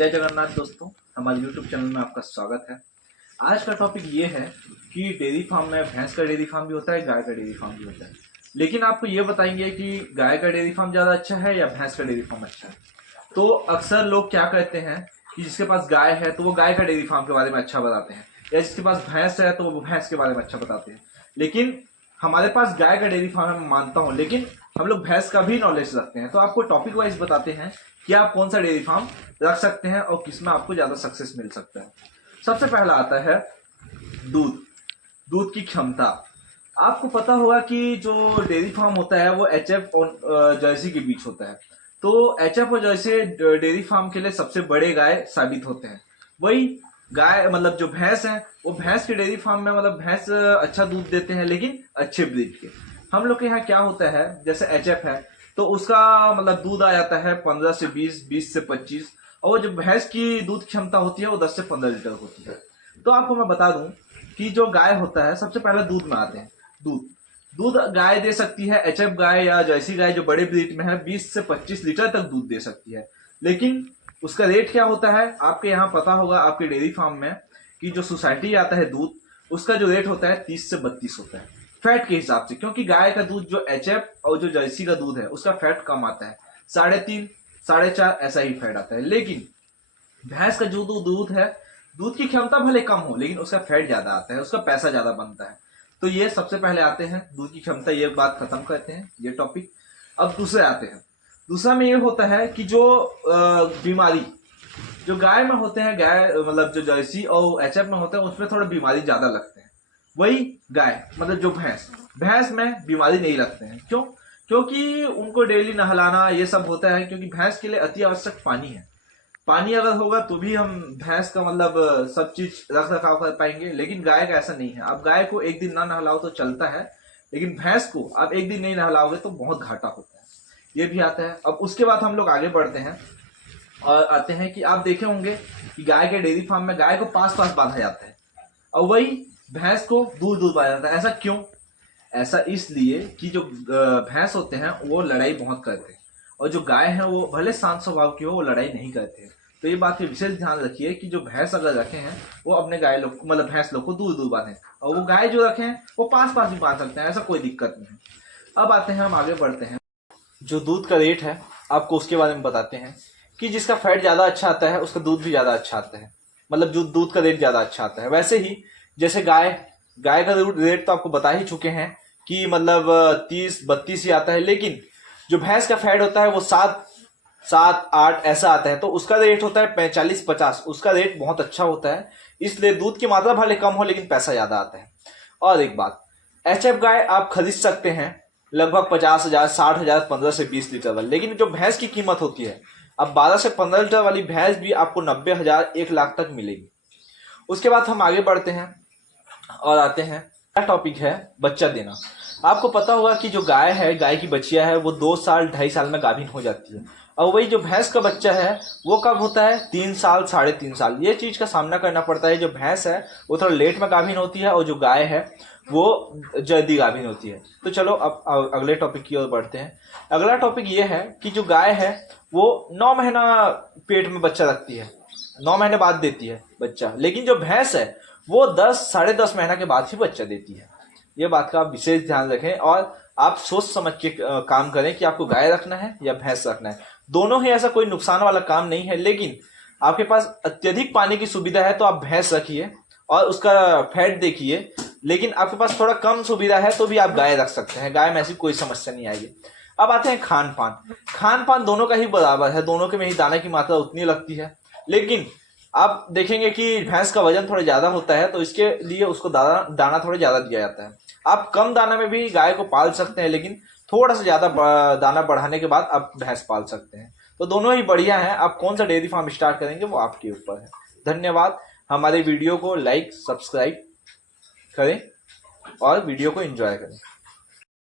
जय जगन्नाथ दोस्तों, हमारे YouTube चैनल में आपका स्वागत है। आज का टॉपिक ये है कि डेयरी फार्म में भैंस का डेयरी फार्म भी होता है, गाय का डेयरी फार्म भी होता है। लेकिन आपको ये बताएंगे कि गाय का डेयरी फार्म ज़्यादा अच्छा है या भैंस का डेयरी फार्म अच्छा है। तो अक्सर लोग क्या कहते हैं कि जिसके पास गाय है तो वो गाय का डेयरी फार्म के बारे में अच्छा बताते हैं, या जिसके पास भैंस है तो वो भैंस के बारे में अच्छा बताते हैं। लेकिन हमारे पास गाय का डेयरी फार्म है, मैं मानता हूँ, लेकिन हम लोग भैंस का भी नॉलेज रखते हैं। तो आपको टॉपिक वाइज बताते हैं कि आप कौन सा डेयरी फार्म रख सकते हैं और किसमें आपको ज्यादा सक्सेस मिल सकता है। सबसे पहला आता है दूध। दूध की क्षमता। आपको पता होगा कि जो डेयरी फार्म होता है वो एचएफ और जर्सी के बीच होता है। तो एचएफ और जर्सी डेयरी फार्म के लिए सबसे बड़े गाय साबित होते हैं। वही गाय मतलब जो भैंस है वो भैंस के डेयरी फार्म में मतलब भैंस अच्छा दूध देते हैं, लेकिन अच्छे ब्रीड के। हम लोग के यहाँ क्या होता है, जैसे एचएफ है तो उसका मतलब दूध आ जाता है 15 से 20, 20 से 25, और जो भैंस की दूध क्षमता होती है वो 10 से 15 लीटर होती है। तो आपको मैं बता दूं कि जो गाय होता है, सबसे पहले दूध में आते हैं। दूध दूध गाय दे सकती है, एचएफ गाय या जर्सी गाय जो बड़े ब्रीड में है 20 से 25 लीटर तक दूध दे सकती है। लेकिन उसका रेट क्या होता है आपके यहाँ पता होगा, आपके डेयरी फार्म में, कि जो सोसाइटी आता है दूध, उसका जो रेट होता है 30 से 32 होता है फैट के हिसाब से। क्योंकि गाय का दूध जो एचएफ और जो जर्सी का दूध है उसका फैट कम आता है, 3.5 4.5 ऐसा ही फैट आता है। लेकिन भैंस का जो दूध है, दूध की क्षमता भले कम हो लेकिन उसका फैट ज्यादा आता है, उसका पैसा ज्यादा बनता है। तो ये सबसे पहले आते हैं दूध की क्षमता, ये बात खत्म करते हैं ये टॉपिक। अब दूसरे आते हैं। दूसरा में ये होता है कि जो बीमारी जो गाय में होते हैं, गाय मतलब जो जर्सी और एचएफ में होते हैं उसमें थोड़ा बीमारी ज्यादा लगते हैं। वही गाय मतलब जो भैंस भैंस में बीमारी नहीं लगते हैं। क्यों? क्योंकि उनको डेली नहलाना ये सब होता है, क्योंकि भैंस के लिए अति आवश्यक पानी है। पानी अगर होगा तो भी हम भैंस का मतलब सब चीज रख रखाव कर पाएंगे। लेकिन गाय का ऐसा नहीं है। आप गाय को एक दिन ना नहलाओ तो चलता है, लेकिन भैंस को आप एक दिन नहीं नहलाओगे तो बहुत घाटा होता है। ये भी आता है। अब उसके बाद हम लोग आगे बढ़ते हैं और आते हैं कि आप देखे होंगे कि गाय के डेयरी फार्म में गाय को पास पास बांधा जाता है और वही भैंस को दूर दूर बांधा जाता है। ऐसा क्यों? ऐसा इसलिए कि जो भैंस होते हैं वो लड़ाई बहुत करते हैं, और जो गाय है वो भले शांत स्वभाव की हो, वो लड़ाई नहीं करते हैं। तो ये बात पे विशेष ध्यान रखिए कि जो भैंस अगर रखे हैं वो अपने गाय लोग मतलब भैंस लोग को दूर दूर बांधे, और वो गाय जो रखे हैं वो पास पास भी बांध सकते हैं, ऐसा कोई दिक्कत नहीं है। अब आते हैं, हम आगे बढ़ते हैं। जो दूध का रेट है आपको उसके बारे में बताते हैं कि जिसका फैट ज्यादा अच्छा आता है उसका दूध भी ज्यादा अच्छा आता है, मतलब जो दूध का रेट ज्यादा अच्छा आता है। वैसे ही जैसे गाय गाय का रेट तो आपको बता ही चुके हैं कि मतलब 30-32 ही आता है। लेकिन जो भैंस का फैट होता है वो 7-8 ऐसा आता है, तो उसका रेट होता है 45-50। उसका रेट बहुत अच्छा होता है, इसलिए दूध की मात्रा भले कम हो लेकिन पैसा ज्यादा आता है। और एक बात, एचएफ गाय आप खरीद सकते हैं लगभग 50,000, 60,000, 15 से 20 लीटर वाली। लेकिन जो भैंस की कीमत होती है, अब 12 से 15 लीटर वाली भैंस भी आपको 90,000, 1 लाख तक मिलेगी। उसके बाद हम आगे बढ़ते हैं और आते हैं, क्या टॉपिक है, बच्चा देना। आपको पता होगा कि जो गाय है, गाय की बच्चियां है वो 2 साल 2.5 साल में गाभिन हो जाती है, और वही जो भैंस का बच्चा है वो कब होता है, 3 साल 3.5 साल। ये चीज का सामना करना पड़ता है। जो भैंस है वो थोड़ा लेट में गाभिन होती है और जो गाय है वो जल्दी गाभिन होती है। तो चलो अब अगले टॉपिक की ओर बढ़ते हैं। अगला टॉपिक ये है कि जो गाय है वो 9 महीना पेट में बच्चा रखती है, 9 महीने बाद देती है बच्चा। लेकिन जो भैंस है वो 10 10.5 महीना के बाद ही बच्चा देती है। ये बात का आप विशेष ध्यान रखें और आप सोच समझ के काम करें कि आपको गाय रखना है या भैंस रखना है। दोनों ही ऐसा कोई नुकसान वाला काम नहीं है, लेकिन आपके पास अत्यधिक पानी की सुविधा है तो आप भैंस रखिए और उसका फैट देखिए। लेकिन आपके पास थोड़ा कम सुविधा है तो भी आप गाय रख सकते हैं, गाय में ऐसी कोई समस्या नहीं आएगी। अब आते हैं खान पान। खान पान दोनों का ही बराबर है, दोनों के में ही दाने की मात्रा उतनी लगती है। लेकिन आप देखेंगे कि भैंस का वजन थोड़ा ज्यादा होता है तो इसके लिए उसको दाना थोड़ा ज्यादा दिया जाता है। आप कम दाना में भी गाय को पाल सकते हैं, लेकिन थोड़ा सा ज्यादा दाना बढ़ाने के बाद आप भैंस पाल सकते हैं। तो दोनों ही बढ़िया हैं। आप कौन सा डेयरी फार्म स्टार्ट करेंगे वो आपके ऊपर है। धन्यवाद। हमारे वीडियो को लाइक सब्सक्राइब करें और वीडियो को एंजॉय करें।